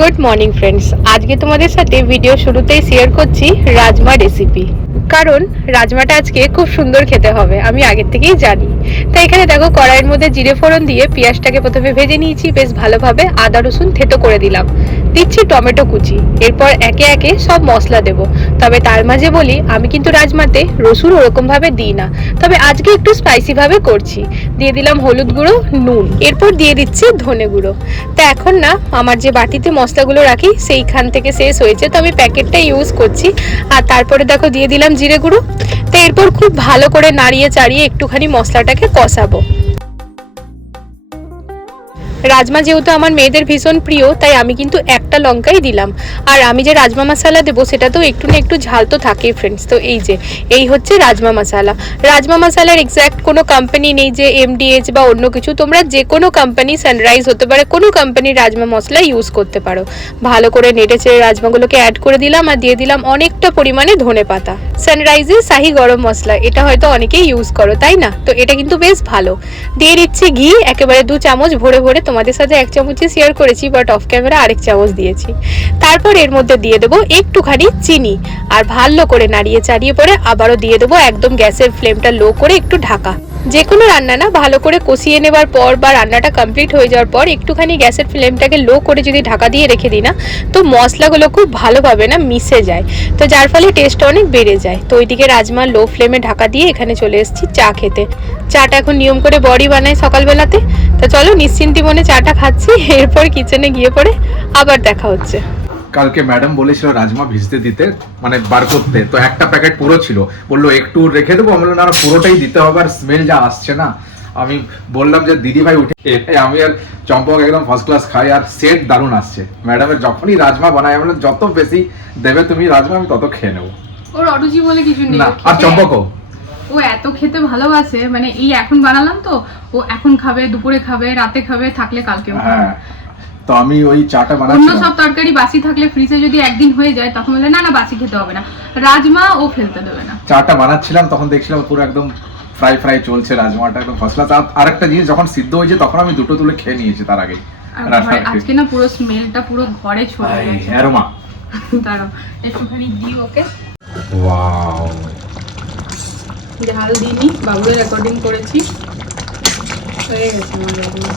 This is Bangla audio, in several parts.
গুড মর্নিং ফ্রেন্ডস, আজকে তোমাদের সাথে ভিডিও শুরুতেই শেয়ার করছি রাজমা রেসিপি। কারণ রাজমাটা আজকে খুব সুন্দর খেতে হবে, আমি আগের থেকেই জানি। তাই এখানে দেখো কড়াইয়ের মধ্যে জিরে ফোড়ন দিয়ে পেঁয়াজটাকে প্রথমে ভেজে নিয়েছি বেশ ভালোভাবে, আদা রসুন থেতো করে দিলাম, দিচ্ছি টমেটো কুচি। এরপর একে একে সব মশলা দেব। তবে তার মাঝে বলি, আমি কিন্তু রাজমাতে রসুন ওরকমভাবে দিই না, তবে আজকে একটু স্পাইসি ভাবে করছি। দিয়ে দিলাম হলুদ গুঁড়ো, নুন, এরপর দিয়ে দিচ্ছি ধনে গুঁড়ো। তা এখন না আমার যে বাটিতে মশলাগুলো রাখি সেইখান থেকে শেষ হয়েছে, তো আমি প্যাকেটটা ইউজ করছি। আর তারপরে দেখো দিয়ে দিলাম জিরে গুঁড়ো। তো এরপর খুব ভালো করে নাড়িয়ে চাড়িয়ে একটুখানি মশলাটাকে কষাবো। রাজমা যেহেতু আমার মেয়েদের ভীষণ প্রিয়, তাই আমি কিন্তু একটা লঙ্কাই দিলাম। আর আমি যে রাজমা মশলা দেবো সেটা তো একটু না একটু ঝাল তো থাকেই ফ্রেন্ডস। তো এই হচ্ছে রাজমা মশলা। রাজমা মশলার এক্স্যাক্ট কোনো কোম্পানি নেই যে এমডিএইচ বা অন্য কিছু, তোমরা যে কোনো কোম্পানি, সানরাইজ হতে পারে, কোনো কোম্পানির রাজমা মশলা ইউজ করতে পারো। ভালো করে নেড়ে চেড়ে রাজমাগুলোকে অ্যাড করে দিলাম আর দিয়ে দিলাম অনেকটা পরিমাণে ধনে পাতা। সানরাইজের শাহি গরম মশলা, এটা হয়তো অনেকেই ইউজ করো তাই না? তো এটা কিন্তু বেশ ভালো। দিয়ে দিচ্ছি ঘি, একেবারে 2 চামচ ভরে ভরে। তোমাদের সাথে 1 চামচই শেয়ার করেছি, বাট অফ ক্যামেরা আরেক চামচ দিয়েছি। তারপর এর মধ্যে দিয়ে দেবো একটুখানি চিনি আর ভালো করে নাড়িয়ে চাড়িয়ে পরে আবারও দিয়ে দেবো একদম গ্যাসের ফ্লেমটা লো করে একটু ঢাকা। যে কোনো রান্না না ভালো করে কষিয়ে নেবার পর বা রান্নাটা কমপ্লিট হয়ে যাওয়ার পর একটুখানি গ্যাসের ফ্লেমটাকে লো করে যদি ঢাকা দিয়ে রেখে দিই না, তো মশলাগুলো খুব ভালোভাবে না মিশে যায়, তো যার ফলে টেস্টটা অনেক বেড়ে যায়। তো ওইদিকে রাজমা লো ফ্লেমে ঢাকা দিয়ে এখানে চলে এসেছি চা খেতে। চাটা এখন নিয়ম করে বড়ি বানাই সকালবেলাতে। তো চলো নিশ্চিন্তি মনে চাটা খাচ্ছি, এরপর কিচেনে গিয়ে পরে আবার দেখা হচ্ছে। কালকে ম্যাডাম বলেছিল রাজমা ভিজতে দিতে, মানে বার করতে, তো একটা প্যাকেট পুরো ছিল, বললো একটু রেখে দেবো। আমি বললাম না, পুরোটাই দিতে হবে, আর স্মেল যা আসছে না। আমি বললাম যে দিদি ভাই উঠে, আমি আর চম্পক একদম ফার্স্ট ক্লাস খাই, আর সেট দারুণ আসছে। ম্যাডামের যখনই রাজমা বানায় আমি বললাম যত বেশি দেবে তুমি রাজমা আমি তত খেয়ে নেবো। ওর অরুচি বলে কিছু নেই না, আর চম্পকও ও এত খেতে ভালোবাসে, মানে এই এখন বানালাম তো ও এখন খাবে, দুপুরে খাবে, রাতে খাবে, থাকলে কালকেও খাবে। হ্যাঁ, তো আমি ওই চাটা অন্য বানাচ্ছি। সব তরকারি বাসি থাকলে ফ্রিজে যদি একদিন হয়ে যায় তখন বলে না না বাসি খেতে হবে না, রাজমা ও ফেলতে দেবে না। চাটা বানাচ্ছিলাম তখন দেখছিলাম পুরো একদম ফ্রাই ফ্রাই চলছে, রাজমাটা একদম ফার্স্ট ক্লাস। আর একটা জিনিস যখন সিদ্ধ হয়েছে তখন আমি দুটো তুলে খেয়ে নিয়েছি তার আগে। আজকে না পুরো স্মেলটা পুরো ঘরে ছড়িয়ে গেছে। অ্যারোমা দাঁড়াও একটুখানি দিই ওকে। ওয়াও, ঝাল দিইনি, বাবুর রেকর্ডিং করেছি, হয়ে গেছে আমার রাজমা।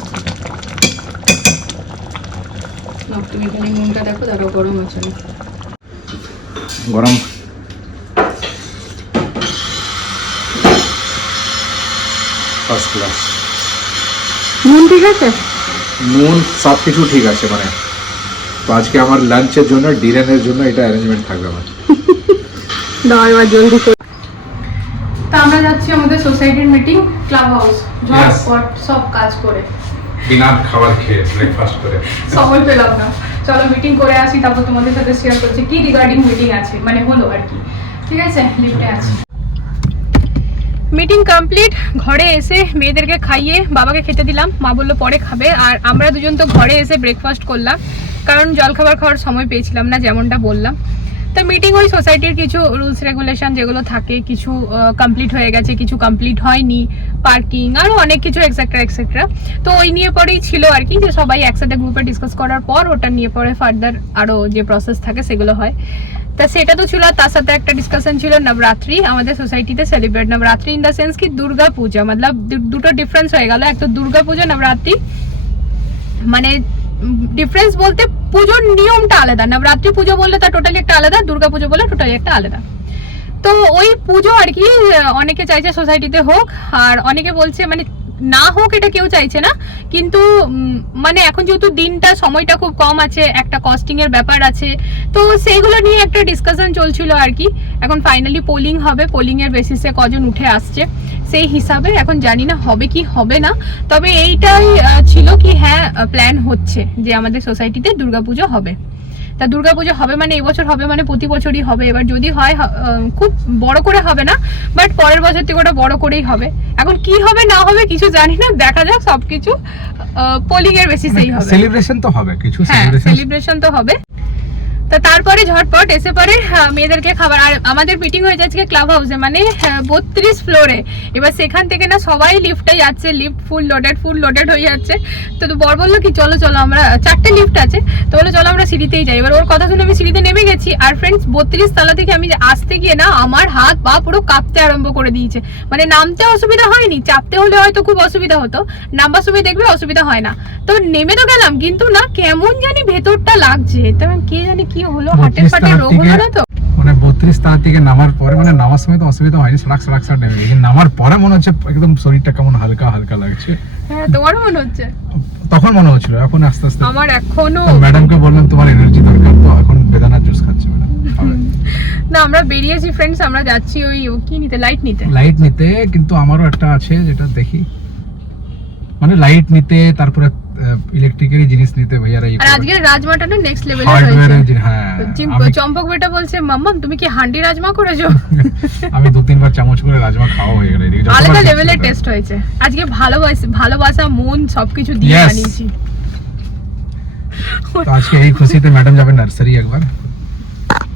তুমি এখানে নুনটা দেখো, দেখো গরম আছে না গরম। ফার্স্ট ক্লাস নুন ঠিক আছে, নুন সব কিছু ঠিক আছে। মানে তো আজকে আমার লাঞ্চের জন্য, ডিনারের জন্য এটা অ্যারেঞ্জমেন্ট থাকবে আমার। দাও এবার জলদি করে। তা আমরা যাচ্ছি আমাদের সোসাইটির মিটিং, ক্লাব হাউস, ঝটপট সব কাজ করে ডিনার খাবার খেয়ে ব্রেকফাস্ট করে সময় পেলাম না। চলো মিটিং করে আসি, তারপর তোমাদের সাথে শেয়ার করছি কি রিগার্ডিং মিটিং আছে, মানে হলো আর কি। ঠিক আছে, লিফটে আছি। মিটিং কমপ্লিট, ঘরে এসে মেয়েদেরকে খাইয়ে বাবাকে খেতে দিলাম, মা বললো পরে খাবে। আর আমরা দুজন তো ঘরে এসে ব্রেকফাস্ট করলাম, কারণ জলখাবার খাওয়ার সময় পেয়েছিলাম না, যেমনটা বললাম। তো মিটিং ওই সোসাইটির কিছু রুলস রেগুলেশন যেগুলো থাকে, কিছু কমপ্লিট হয়ে গেছে, কিছু কমপ্লিট হয়নি, পার্কিং আরও অনেক কিছু এক্সেট্রা এক্সেট্রা। তো ওই নিয়ে পরেই ছিল আর কি, যে সবাই একসাথে গ্রুপে ডিসকাস করার পর ওটা নিয়ে পরে ফার্দার আরও যে প্রসেস থাকে সেগুলো হয়। তা সেটা তো ছিল, আর তার সাথে একটা ডিসকাশন ছিল নবরাত্রি আমাদের সোসাইটিতে celebrate. Navratri in the sense কি দুর্গা পূজা, মতলব দুটো ডিফারেন্স হয়ে গেল। এক তো দুর্গা পূজা, নবরাত্রি মানে ডিফারেন্স বলতে পুজোর নিয়মটা আলাদা। নবরাত্রি পুজো বললে তা টোটালি একটা আলাদা, দুর্গা পুজো বললে টোটালি একটা আলাদা। তো ওই পুজো আর কি অনেকে চাইছে সোসাইটিতে হোক, আর অনেকে বলছে মানে না হোক, এটা কেউ চাইছে না। কিন্তু মানে এখন যেহেতু দিনটা সময়টা খুব কম আছে, একটা কস্টিং এর ব্যাপার আছে, তো সেইগুলো নিয়ে একটা ডিসকাশন চলছিল আর কি। এখন ফাইনালি পোলিং হবে, পোলিং এর বেসিসে কজন উঠে আসছে সেই হিসাবে এখন জানি না হবে কি হবে না। তবে এইটাই ছিল কি হ্যাঁ প্ল্যান হচ্ছে যে আমাদের সোসাইটিতে দুর্গাপুজো হবে। তা দুর্গাপুজো হবে মানে এবছর হবে মানে প্রতি বছরই হবে। এবার যদি হয় খুব বড় করে হবে না, বাট পরের বছর থেকে ওটা বড় করেই হবে। এখন কি হবে না হবে কিছু জানি না, দেখা যাক। সবকিছু পোলিং এর বেসিসেই হবে। সেলিব্রেশন তো হবে, কিছু সেলিব্রেশন তো হবে। তো তারপরে ঝটপট এসে পরে মেয়েদেরকে খাবার, আর আমাদের মিটিং হয়ে যাচ্ছে ক্লাব হাউসে, মানে 32 ফ্লোরে। এবার সেখান থেকে না সবাই লিফটে যাচ্ছে, লিফট ফুল লোডেড হয়ে যাচ্ছে। তো বর বললো কি চলো আমরা 4টে লিফট আছে, তো বললো চলো আমরা সিঁড়িতেই যাই। এবার ওর কথা শুনে আমি সিঁড়িতে নেমে গেছি, আর ফ্রেন্ডস 32 তলা থেকে আমি আসতে গিয়ে না আমার হাত পা পুরো কাঁপতে আরম্ভ করে দিয়েছে। মানে নামতে অসুবিধা হয়নি, চাপতে হলে হয়তো খুব অসুবিধা হতো, নামবার সময় দেখবে অসুবিধা হয় না। তো নেমে তো গেলাম, কিন্তু না কেমন জানি ভেতরটা লাগছে, তো কে জানি কি হলো, হার্টের ফাটে রোগ হলো না তো। মানে 32 তালা থেকে নামার পরে, মানে নামার সময় তো অসুবিধা হয়নি, সড়ক নেমে গেছে, নামার পরে মনে হচ্ছে একদম শরীরটা কেমন হালকা লাগছে। হ্যাঁ, তোমারও মনে হচ্ছে? তখন মনে হচ্ছিল, এখন আস্তে আস্তে আমার এখনো। ম্যাডামকে বললাম তোমার এনার্জি দরকার, তো এখন বেদানার জুস খাচ্ছে ম্যাডাম। না, আমরা বেরিয়েছি ফ্রেন্ডস, আমরা যাচ্ছি ওই কি নিতে, লাইট নিতে। কিন্তু আমারও একটা আছে যেটা দেখি, মানে লাইট নিতে, তারপরে ইলেকট্রিক্যালি জিনিস নিতে ভাইয়ারা। আর আজকে রাজমাটা না নেক্সট লেভেলে হয়েছে। হ্যাঁ, চম্পক বেটা বলছে মাম্মা তুমি কি হান্ডি রাজমা করেছো? আমি 2-3 বার চামচ করে রাজমা খাওয়া হয়ে গেল। আলাদা লেভেলের টেস্ট হয়েছে আজকে। ভালোবাসা মন সবকিছু দিয়ে বানিয়েছি। তো আজকে এই খুশিতে ম্যাডাম যাবে নার্সারি একবার।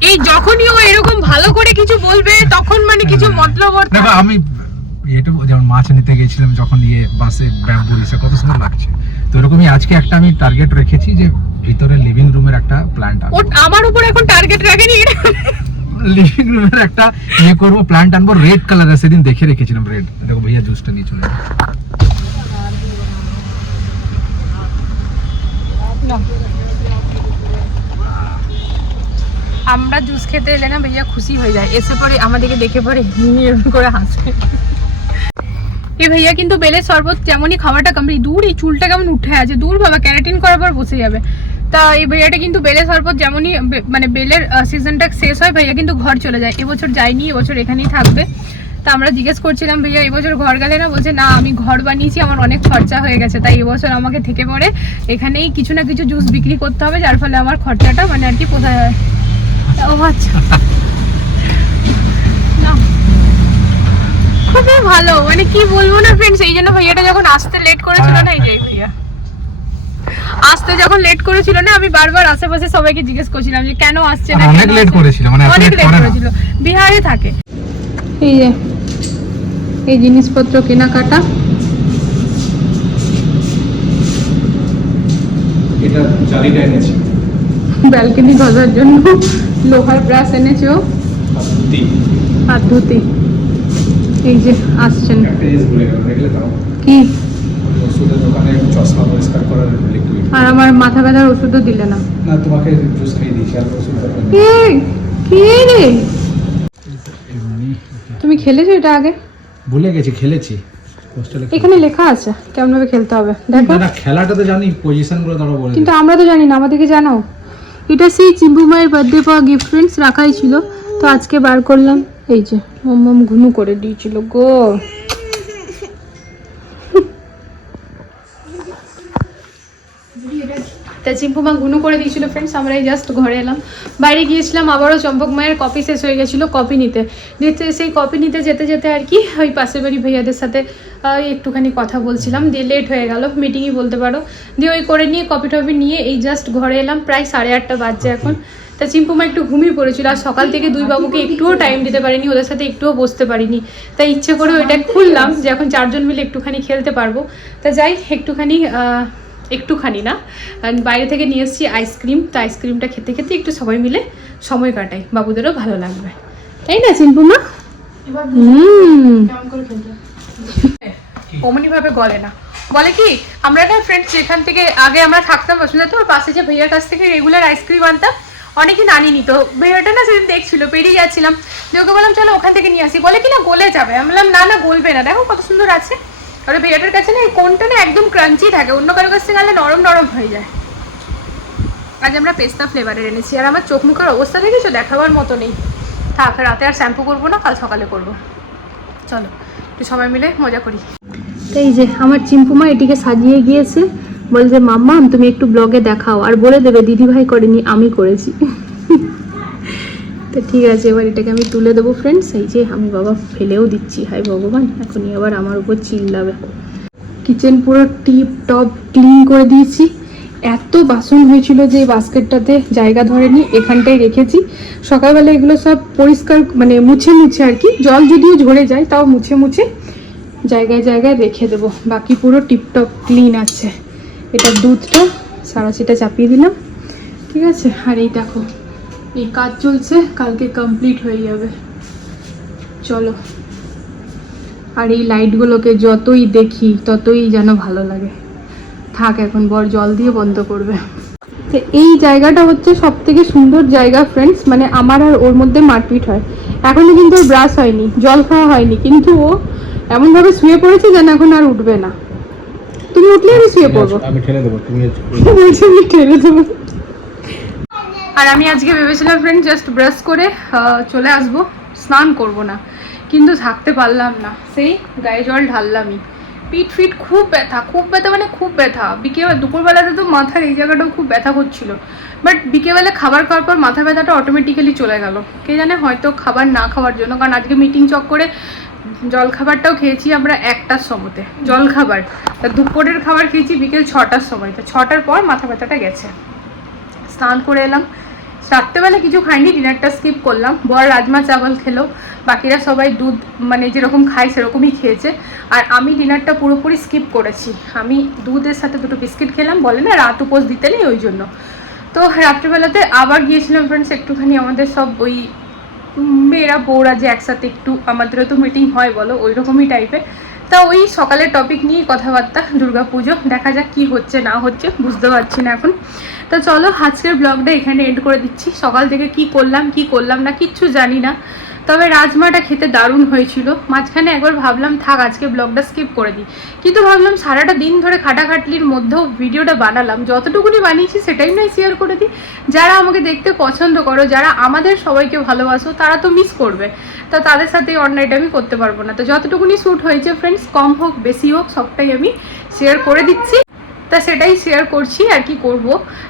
এই যখনই ও এরকম ভালো করে কিছু বলবে তখন মানে কিছু মতলব ওর। দেখো আমি এটুকু, যেমন মাছ নিতে গেছিলাম যখন বাসে ব্যাম্বু এসে কত সুন্দর লাগছে, তো এরকমই আজকে একটা আমি টার্গেট রেখেছি যে ভিতরে লিভিং রুমের একটা প্ল্যান্ট আনবো। আমার উপর এখন টার্গেট রাখেনি, লিভিং রুমের একটা করবো, প্ল্যান্ট আনবো রেড কালারের। সেদিন দেখে রেখেছিলাম রেড। দেখো ভাইয়া জুসটা নিয়ে চলে আমরা জুস খেতে এলে না ভাইয়া খুশি হয়ে যায়, এসে পরে আমাদেরকে দেখে পরে এরকম করে হাসে। এই ভাইয়া কিন্তু বেলের শরবত যেমনই খাওয়াটা কমপ্লিট, দূর এই চুলটা কেমন উঠে আছে, দূর বাবা ক্যারাটিন করার পর বসে যাবে। তা এই ভাইয়াটা কিন্তু বেলের শরবত যেমনই মানে বেলের সিজনটা শেষ হয় ভাইয়া কিন্তু ঘর চলে যায়। এবছর যায়নি, এবছর এখানেই থাকবে। তা আমরা জিজ্ঞেস করছিলাম ভাইয়া এবছর ঘর গেলে না, বলছে না আমি ঘর বানিয়েছি, আমার অনেক খরচা হয়ে গেছে, তাই এবছর আমাকে থেকে পড়ে এখানেই কিছু না কিছু জুস বিক্রি করতে হবে, যার ফলে আমার খরচাটা মানে আর কি পোষায় হয়। ও আচ্ছা, খুবই ভালো, মানে কি বলবো না ফ্রেন্ডস। এই জন্য ভাইয়াটা যখন আসতে লেট করেছিল না, এই যে ভাইয়া আসতে যখন লেট করেছিল না, আমি বারবার আশেপাশে সবাইকে জিজ্ঞেস করছিলাম যে কেন আসছে না, অনেক লেট করেছিল, মানে অনেক লেট করেছিল, বিহারে থাকে। এই যে এই জিনিসপত্র কেনাকাটা, এটা জালিটা এনেছি ব্যালকনি ঘষার জন্য, লোহার ব্রাশ এনেছো আর ধুতি। এই যে আসছেন, কি ওষুধের দোকানে চশমা পরিষ্কার করার লিকুইড। আর আমার মাথা ব্যথার ওষুধও দিলে না। না, তোমাকে জুস খাইয়ে দিয়েছি, আর ওষুধ দরকার নেই। কি রে, তুমি খেলেছো এটা আগে? ভুলে গেছি, খেলেছি। এখানে লেখা আছে কেমন ভাবে খেলতে হবে, দেখো। না, খেলাটা তো জানি, পজিশন গুলো ধরো বলে, কিন্তু আমরা তো জানি না, আমাদেরকে জানাও। এটা সেই চিম্পু মায়ের বার্থডে পাওয়া গিফট ফ্রেন্ডস, রাখাই ছিল, তো আজকে বার করলাম। এই যে মম ঘুনু করে দিয়েছিল গো। তা চিম্পু মা ঘুনু করে দিয়েছিল ফ্রেন্ডস। আমরা এই জাস্ট ঘরে এলাম, বাইরে গিয়েছিলাম, আবারও চম্পক মায়ের কপি শেষ হয়ে গেছিলো, কপি নিতে সেই কপি নিতে যেতে আর কি ওই পাশের বাড়ি ভাইয়াদের সাথে একটুখানি কথা বলছিলাম, দিয়ে লেট হয়ে গেল, মিটিংই বলতে পারো। দিয়ে ওই করে নিয়ে কপি টপি নিয়ে এই জাস্ট ঘরে এলাম, প্রায় 8:30 বাজছে এখন। তা চিম্পুমা একটু ঘুমিয়ে পড়েছিল, আর সকাল থেকে দুই বাবুকে একটুও টাইম দিতে পারিনি, ওদের সাথে একটুও বসতে পারিনি, তাই ইচ্ছে করে ওইটা খুললাম যে এখন 4 জন মিলে একটুখানি খেলতে পারবো। তা যাই একটুখানি না, বাইরে থেকে নিয়ে এসেছি আইসক্রিম, তো আইসক্রিমটা খেতে খেতে একটু সবাই মিলে সময় কাটাই, বাবুদেরও ভালো লাগবে, তাই না চিম্পুমা? অমনি ভাবে গলে না, বলে কি আমরা না ফ্রেন্ডস যেখান থেকে আগে আমরা থাকতাম বসুন্ধরা, তো ওর পাশে যে ভাইয়ার কাছ থেকে রেগুলার আইসক্রিম আনতাম, অনেকদিন আনিনি, তো ভাইয়াটা না সেদিন দেখছিল, পেরিয়ে যাচ্ছিলাম, যে ওকে বললাম চলো ওখান থেকে নিয়ে আসি, বলে কি না গলে যাবে। আমি বললাম না গলবে না, দেখো কত সুন্দর আছে। আর ভাইয়াটার কাছে না এই কোনটা না একদম ক্রাঞ্চি থাকে, অন্য কারোর কাছ থেকে আনলে নরম নরম হয়ে যায়। আজ আমরা পেস্তা ফ্লেভারের এনেছি, আর আমার চোখ মুখের অবস্থা দেখেছো, দেখাবার মতো নেই। থাক, রাতে আর শ্যাম্পু করবো না, কাল সকালে করবো। চলো একটু সবাই মিলে মজা করি। এই যে আমার চিম্পুমা এটিকে সাজিয়ে গিয়েছে, বলছে মাম্মা তুমি একটু ব্লগে দেখাও, আর বলে দেবে দিদিভাই করেনি আমি করেছি। তো ঠিক আছে, এবার এটাকে আমি তুলে দেবো ফ্রেন্ডস। এই যে আমি বাবা ফেলেও দিচ্ছি, হাই ভগবান, এখনই আবার আমার উপর চিল্লাবে। কিচেন পুরো টিপ টপ ক্লিন করে দিয়েছি, এত বাসন হয়েছিল যে এই বাস্কেটটাতে জায়গা ধরেনি, এখানটায় রেখেছি। সকালবেলা এগুলো সব পরিষ্কার মানে মুছে মুছে আর কি, জল যদিও ঝরে যায় তাও মুছে মুছে জায়গায় জায়গায় রেখে দেবো। বাকি পুরো টিপটপ ক্লিন আছে। এটা দুধটা সারাশিটা চাপিয়ে দিলাম, ঠিক আছে। আর এই দেখো এই কাজ চলছে, কালকে কমপ্লিট হয়ে যাবে। চলো, আর এই লাইটগুলোকে যতই দেখি ততই যেন ভালো লাগে। থাক, এখন বর জল দিয়ে বন্ধ করবে। তো এই জায়গাটা হচ্ছে সব থেকে সুন্দর জায়গা ফ্রেন্ডস, মানে আমার আর ওর মধ্যে মারপিট হয়। এখনো কিন্তু ওর ব্রাশ হয়নি, জল খাওয়া হয়নি, কিন্তু ও এমনভাবে শুয়ে পড়েছে যেন এখন আর উঠবে না। তুমি উঠলে আমি শুয়ে পড়বো। আমি ঠেলে দেবো, তুমি বলছি আমি ঠেলে দেবো। আর আমি আজকে ভেবেছিলাম ফ্রেন্ড জাস্ট ব্রাশ করে চলে আসবো, স্নান করব না, কিন্তু থাকতে পারলাম না, সেই গায়ে জল ঢাললামই। পিঠ ফিট খুব ব্যথা, খুব ব্যথা, মানে খুব ব্যথা। দুপুরবেলাতে তো মাথার এই জায়গাটাও খুব ব্যথা করছিল, বাট বিকেলবেলা খাবার খাওয়ার পর মাথা ব্যথাটা অটোমেটিক্যালি চলে গেল। কে জানে, হয়তো খাবার না খাওয়ার জন্য, কারণ আজকে মিটিং চক করে জল খাবারটাও খেয়েছি আমরা 1টার সময়তে, জল খাবার। তা দুপুরের খাবার খেয়েছি বিকেল 6টার সময়, তো 6টার পর মাথা ব্যথাটা গেছে। স্নান করে এলাম, রাত্রেবেলা কিছু খাইনি, ডিনারটা স্কিপ করলাম। বর রাজমা চাवल খেলো, বাকিরা সবাই দুধ মানে যেরকম খায় সেরকমই খেয়েছে। আর আমি ডিনারটা পুরোপুরি স্কিপ করেছি, আমি দুধের সাথে 2টো বিস্কিট খেলাম, বলে না রাত উপোস দিতে নেই, ওই জন্য। তো রাত্রেবেলাতে আবার গিয়েছিলাম ফ্রেন্ডস একটুখানি, আমাদের সব ওই মেয়েরা বউরা যে একসাথে একটু, আমাদেরও তো মিটিং হয় বলো, ওই রকমই টাইপের। তা ওই সকালের টপিক নিয়েই কথাবার্তা, দুর্গাপুজো, দেখা যাক কি হচ্ছে না হচ্ছে, বুঝতে পারছি না এখন। তো চলো আজকের ব্লগটা এখানে এন্ড করে দিচ্ছি। সকাল থেকে কি করলাম না কিচ্ছু জানি না, তবে রাজমাটা খেতে দারুণ হয়েছিল। মাঝখানে একবার ভাবলাম থাক আজকে ব্লগটা স্কিপ করে দিই, কিন্তু ভাবলাম সারাটা দিন ধরে খাটাখাটলির মধ্যেও ভিডিওটা বানালাম, যতটুকুনি বানিয়েছি সেটাই নয় শেয়ার করে দিই। যারা আমাকে দেখতে পছন্দ করো, যারা আমাদের সবাইকে ভালোবাসো, তারা তো মিস করবে, তো তাদের সাথে অন্যায়টা আমি করতে পারবো না। তো যতটুকুনি শ্যুট হয়েছে ফ্রেন্ডস, কম হোক বেশি হোক, সবটাই আমি শেয়ার করে দিচ্ছি। তা সেটাই শেয়ার করছি, আর কি করব।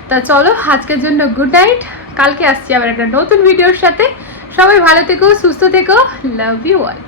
তা চলো আজকের জন্য গুড নাইট, কালকে আসছি আবার একটা নতুন ভিডিওর সাথে। সবাই ভালো থেকো, সুস্থ থেকো, লাভ ইউ অল।